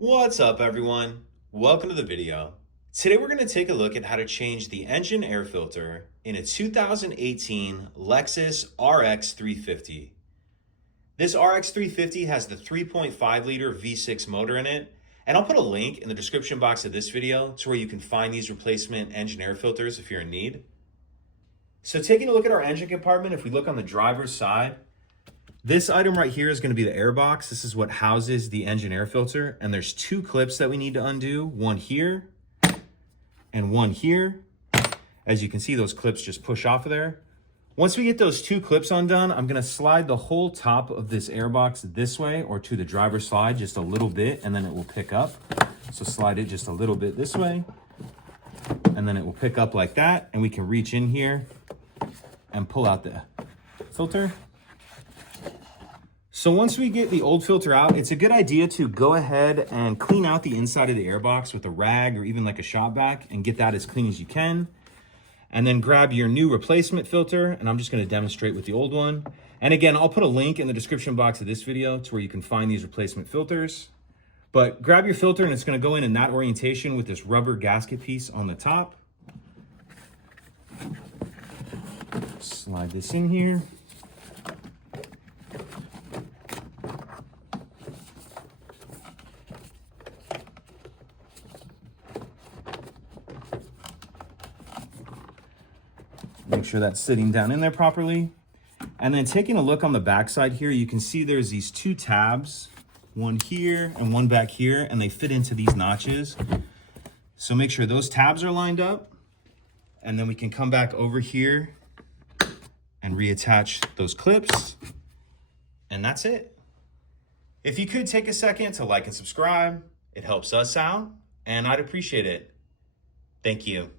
What's up, everyone? Welcome to the video. Today we're going to take a look at how to change the engine air filter in a 2018 Lexus RX 350. This RX 350 has the 3.5 liter V6 motor in it, and I'll put a link in the description box of this video to where you can find these replacement engine air filters if you're in need. So taking a look at our engine compartment, if we look on the driver's side, this item right here is going to be the air box. This is what houses the engine air filter. And there's two clips that we need to undo, one here and one here. As you can see, those clips just push off of there. Once we get those two clips undone, I'm going to slide the whole top of this air box this way or to the driver's side just a little bit, and then it will pick up. So slide it just a little bit this way, and then it will pick up like that. And we can reach in here and pull out the filter. So once we get the old filter out, it's a good idea to go ahead and clean out the inside of the airbox with a rag or even like a shop vac and get that as clean as you can. And then grab your new replacement filter, and I'm just going to demonstrate with the old one. And again, I'll put a link in the description box of this video to where you can find these replacement filters. But grab your filter, and it's going to go in that orientation with this rubber gasket piece on the top. Slide this in here. Make sure that's sitting down in there properly. And then taking a look on the back side here, you can see there's these two tabs, one here and one back here, and they fit into these notches. So make sure those tabs are lined up, and then we can come back over here and reattach those clips, and that's it. If you could take a second to like and subscribe, it helps us out, and I'd appreciate it. Thank you.